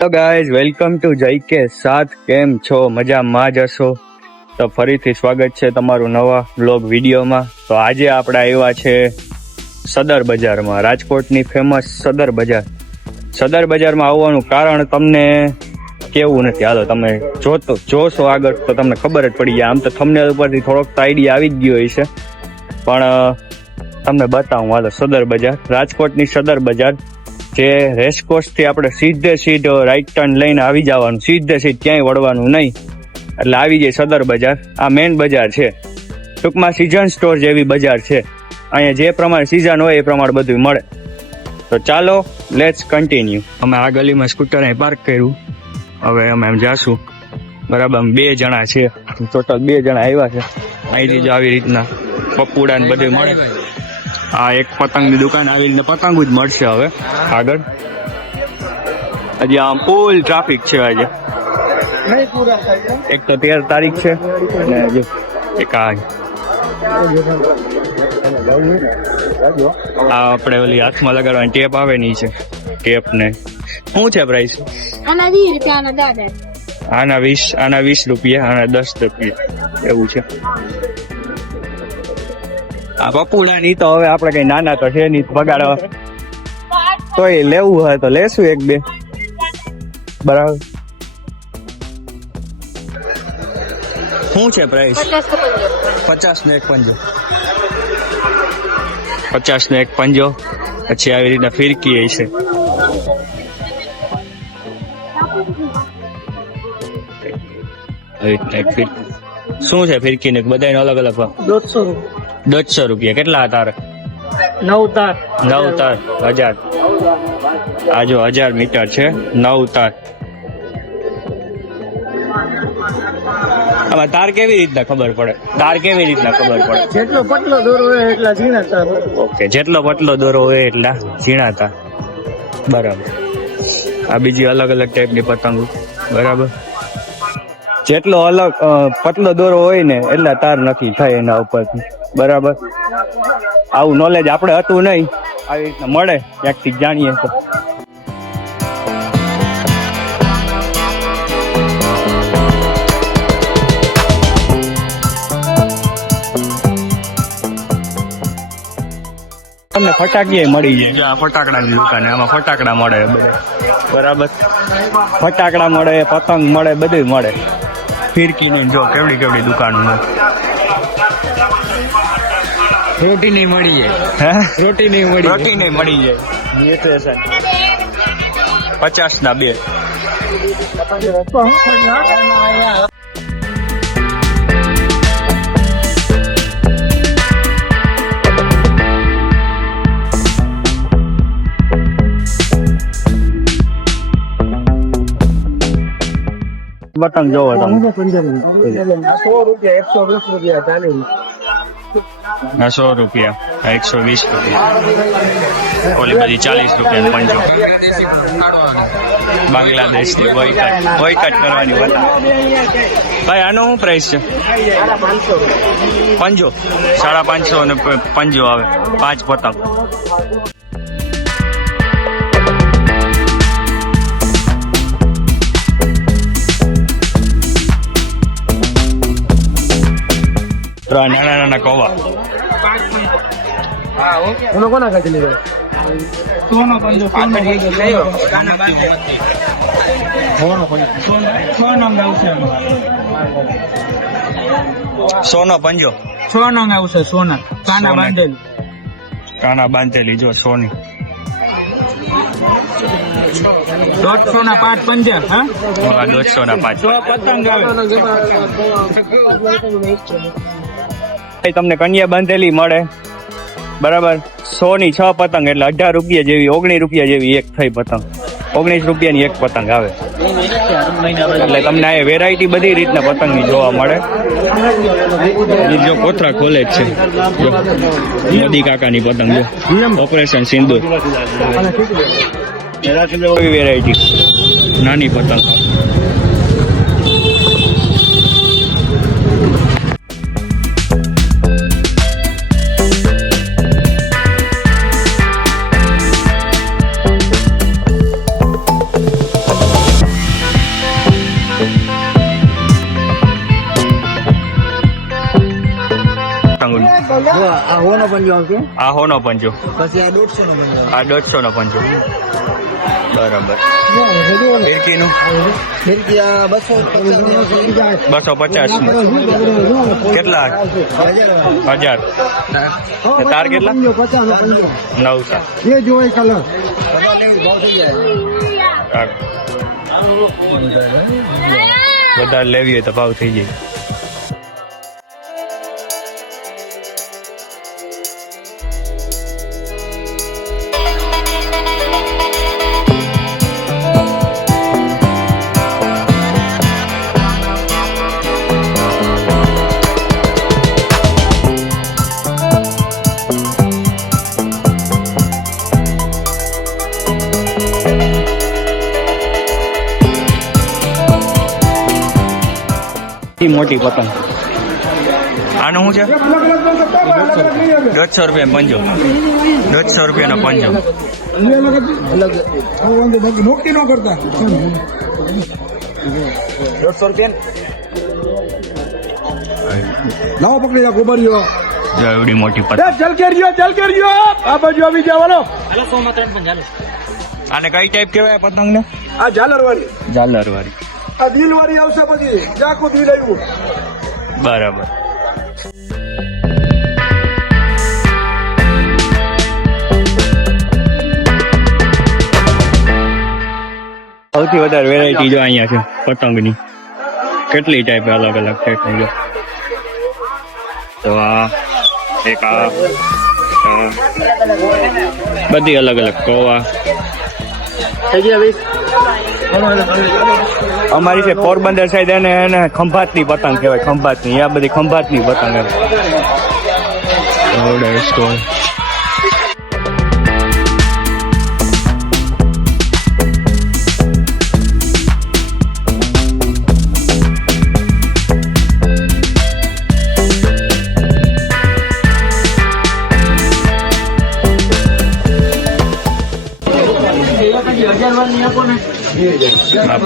Hello guys welcome to જય કે સાથ કેમ છો? મજામાં જ હશો? તો ફરીથી સ્વાગત છે તમારું નવા બ્લોગ વિડીયોમાં. તો આજે આપણે આવ્યા છે સદર બજારમાં, રાજકોટની ફેમસ સદર બજાર. સદર બજારમાં આવવાનું કારણ તમને કેવું નથી? હાલો, તમે જોતો, જોશો આગળ તો તમને ખબર જ પડી જાય. આમ તો થમને ઉપરથી થોડોક તો આઈડિયા આવી જ ગયો હશે. પણ તમને બતાવું, હાલો, સદર બજાર, રાજકોટની સદર બજાર. જે રેસકોર્સથી આપણે સીધે સીધો રાઈટ ટર્ન લઈને આવી જવાનું. સીધે સીધ ક્યાંય વળવાનું નહીં. એટલે આવી જાય સદર બજાર. આ મેઇન બજાર છે. ટૂંકમાં સિઝન સ્ટોર જેવી બજાર છે. અહીંયા જે પ્રમાણે સિઝન હોય એ પ્રમાણે બધું મળે. તો ચાલો લેટ્સ કન્ટિન્યુ અમે આ ગલીમાં સ્કૂટર પાર્ક કર્યું. હવે અમે એમ જાશું. બરાબર બે જણા છે ટોટલ બે જણા આવ્યા છે. અહીંથી જ આવી રીતના પપુડા ને બધું મળે. આ એક પતંગની દુકાન આવી રીતે પતંગ જ મળશે હવે. આગળ. હજી આમ ફૂલ ટ્રાફિક છે આજે. એક તો તેર તારીખ છે. અને હજુ એક આ. આપણે ઓલી હાથમાં લગાડવાની ટેપ આવે ની છે. ટેપ ને શું છે પ્રાઇસ આના વીસ રૂપિયાના દાદા આના વીસ આના વીસ રૂપિયા આના દસ રૂપિયા. એવું છે. આ પપુડા ની તો હવે આપણે કઈ નાના તો છે નહીં બગાડવા તોય લેવું હોય તો લેશું એક બે. બરાબર. શું છે પ્રાઇસ પચાસ ને એક પંજો. પચાસ ને એક પંજો પછી આવી રીતના ફિરકી એ છે. આવી રીતના એક શું છે ફિરકી ને બધા અલગ અલગ દોઢસો દોઢસો દોઢસો રૂપિયા. કેટલા તાર નવ તાર? નવ તાર હજાર. આ જો હજાર મીટર છે. નવ તાર આમાં તાર કેવી રીતના ખબર પડે? તાર કેવી રીતના ખબર પડે? જેટલો પતલો દોરો હોય એટલા ઝીણા તાર ઓકે જેટલો પતલો દોરો હોય એટલા ઝીણા તાર બરાબર. આ બીજી અલગ અલગ ટાઈપની પતંગો. બરાબર. જેટલો અલગ પતલો દોરો હોય ને એટલા તાર નક્કી થાય એના ઉપરથી. બરાબર. આવું નોલેજ આપણે હતું નહીં. આવી રીતના મળે ક્યાંકથી જાણીએ તો. તમને ફટાકીએ મળી જાય. આ ફટાકડાની દુકાને. આમાં ફટાકડા મળે બધા. બરાબર. ફટાકડા મળે પતંગ મળે બધું મળે. ફિરકીની જો કેવડી કેવડી દુકાનો રોટી નહીં મળી જાય હે રોટી નહીં મળી જાય. રોટી નહીં મળી જાય ન્યુટ્રિશન પચાસ ના બે પતંગ જોવો તમે સો રૂપિયા એકસો વીસ રૂપિયા ચાલી આ સો રૂપિયા એકસો વીસ રૂપિયા. ઓલી બધી ચાલીસ રૂપિયા પંચો બાંગ્લાદેશ બોયકાટ બોયકાટ કરવાની વાત. ભાઈ, આનો શું પ્રાઇસ છે? પંજો સાડા પાંચસો અને પંજો આવે. પાંચ પતંગ. નાના નાના કૌવા. એનો કોના કાઢી લીધો સોનો પંજો સોનો. સોનો આવશે સોનો પંજો. સોનો આવશે સોના. કાના બાંધેલ. કાના બાંધેલી જો સોની. દોઢસો ના પાંચ પંજા હા? દોઢસો ના પાંચ. પતંગ આવે. તમને કન્યા બાંધેલી મળે. બરાબર? સો ની છ પતંગ એટલે અઢાર રૂપિયા જેવી ઓગણીસ રૂપિયા જેવી એક થઈ પતંગ. ઓગણીસ રૂપિયાની એક પતંગ આવે. એટલે તમને આ વેરાયટી બધી રીતના પતંગની જોવા મળે. જો કોથરા ખોલે જ છે. મોદી કાકાની પતંગ જો. ઓપરેશન સિંદુર. વેરાયટી નાની પતંગ. આ હોનો પંજો આવશે? આ હોનો પંજો. પછી આ દોઢસો નો પંજો આ દોઢસો નો પંજો. બરાબર. આ બસો પચાસ બસો પચાસ કેટલા? હજાર. તાર કેટલા? નવસો. એ કલર. વધારે લેવી હોય તો ભાવ થઈ જાય. મોટી પતંગ. આનું શું છે? દોઢસો રૂપિયા પંજો. દોઢસો રૂપિયાનો પંજો. નોકરી નો કરતા દોઢસો રૂપિયા લાવો પકડી જા ગોબરીઓ. જો એવડી મોટી પતંગ. ચલ કે રહ્યો ચલ કે રહ્યો. આ બાજુ આવી જવાનો આને કઈ ટાઈપ કહેવાય પતંગ ને આ ઝાલર વાળી ઝાલર વાળી આ દિલ વાળી આવશે પછી. જાકુ દિલ આવ્યું બરાબર. સૌથી વધારે વેરાયટી જો અહીંયા છે પતંગની. કેટલી ટાઈપ અલગ અલગ ટાઈપ જો તો આ એક આ આ. બધી અલગ અલગ કોવા અમારી છે પોરબંદર સાઈડ એને એને ખંભાતની પતંગ કહેવાય, ખંભાતની. આ બધી ખંભાતની પતંગ એમ.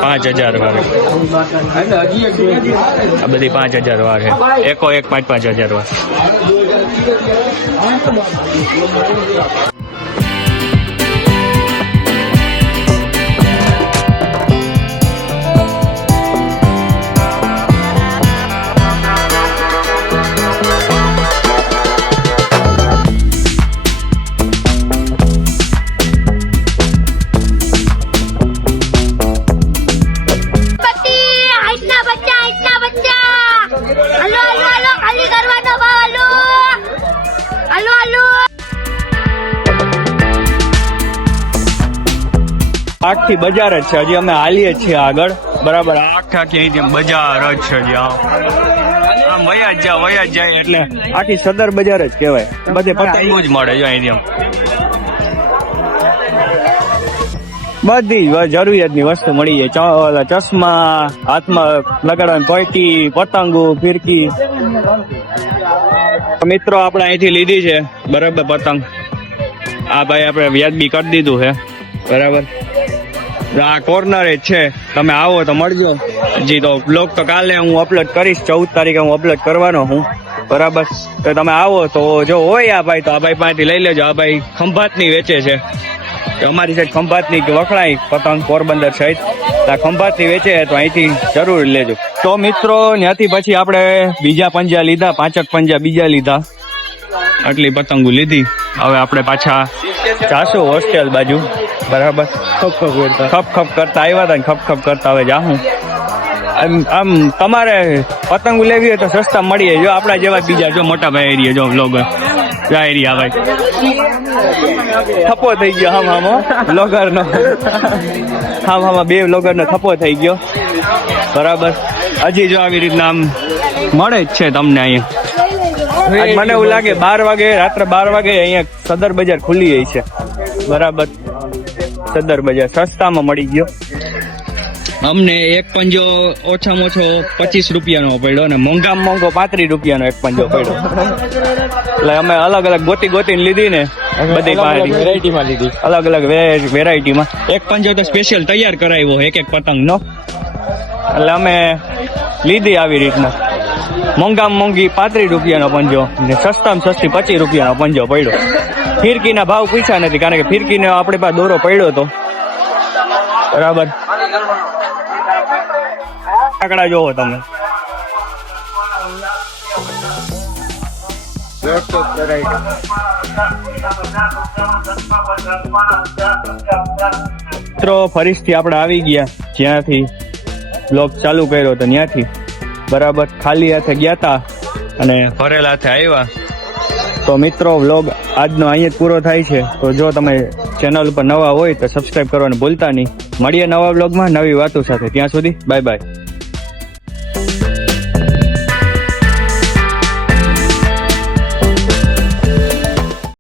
પાંચ હજાર વાર. આ બધી પાંચ હજાર વાર. છે એકો એક પાંચ પાંચ હજાર વાર. આખી બજાર જ છે. હજી અમે હાલીએ છીએ આગળ. બરાબર આખા આખી અહીંથી બજાર જ છે હજી આમ વયા જ જાય વયા જ જાય એટલે આખી સદર બજાર જ કહેવાય. બધે પતંગો જ મળે જો અહીંથી આમ બધી જરૂરિયાતની વસ્તુ મળી જાય. ચશ્મા હાથમાં લગાડવાની પોઈટી પતંગો ફિરકી. મિત્રો આપણે અહીંથી લીધી છે. બરાબર પતંગ. આ ભાઈ આપણે વ્યાજબી કરી દીધું છે. બરાબર. આ કોર્નર જ છે. તમે આવો તો મળજો. હજી તો બ્લોગ તો કાલે હું અપલોડ કરીશ. ચૌદ તારીખે હું અપલોડ કરવાનો હું. બરાબર? તો તમે આવો તો જો હોય આ ભાઈ તો આ ભાઈ પાસેથી લઈ લેજો. આ ભાઈ ખંભાતની વેચે છે. અમારી સાઈડ ખંભાતની વખણાય. પતંગ પોરબંદર સાઈડ આ ખંભાતની વેચે તો અહીંથી જરૂર લેજો. તો મિત્રો, ત્યાંથી પછી આપણે બીજા પંજા લીધા, પાંચક પંજા બીજા લીધા. આટલી પતંગો લીધી. હવે આપણે પાછા જાશું હોસ્ટેલ બાજુ. બરાબર. ખપ ખપ કરતા. ખપ ખપ કરતા આવ્યા હતા ને ખપ ખપ કરતા હવે જાહું. આમ આમ તમારે પતંગ લેવી હોય તો સસ્તા મળીએ. જો આપણા જેવા બીજા જો મોટા ભાઈ એરિયા જો લોગર જા એરિયા ભાઈ થપ્પો થઈ ગયો હમ હમ બ્લોગર નો હમ હામાં બે બ્લોગર નો થપ્પો થઈ ગયો. બરાબર. હજી જો આવી રીતના આમ મળે જ છે તમને અહીંયા. મને એવું લાગે બાર વાગે રાત્રે બાર વાગે અહીંયા સદર બજાર ખુલી જાય છે. બરાબર. સદર બજાર સસ્તામાં મળી ગયો. અમને એક પંજો ઓછામાં ઓછો પચીસ રૂપિયાનો પડ્યો અને મોંઘામાં મોંઘો પાંત્રીસ રૂપિયાનો એક પંજો પડ્યો. એટલે અમે અલગ અલગ ગોતી ગોતીને લીધી ને બધી વેરાયટીમાં લીધી. અલગ અલગ વેરાયટીમાં એક પંજો તો સ્પેશિયલ તૈયાર કરાવ્યો એક એક પતંગ નો. એટલે અમે લીધી આવી રીતના. મોંઘામાં મોંઘી પાંત્રીસ રૂપિયાનો પંજો ને સસ્તામાં સસ્તી પચીસ રૂપિયાનો પંજો પડ્યો. ફિરકીના ભાવ પૂછ્યા નથી, કારણ કે ફિરકીનો આપણે પાસે દોરો પડ્યો હતો. બરાબર. આંકડા જોવો તમે. મિત્રો, ફરીથી આપણે આવી ગયા જ્યાંથી બ્લોગ ચાલુ કર્યો હતો, ત્યાંથી. બરાબર, ખાલી હાથે ગયા હતા અને ભરેલા હાથે આવ્યા. તો મિત્રો વ્લોગ આજનો અહીંયા પૂરો થાય છે. તો જો તમે ચેનલ ઉપર નવા હોય તો સબસ્ક્રાઈબ કરવાનું ભૂલતા નહીં. મળીએ નવા વ્લોગમાં નવી વાતો સાથે. ત્યાં સુધી બાય બાય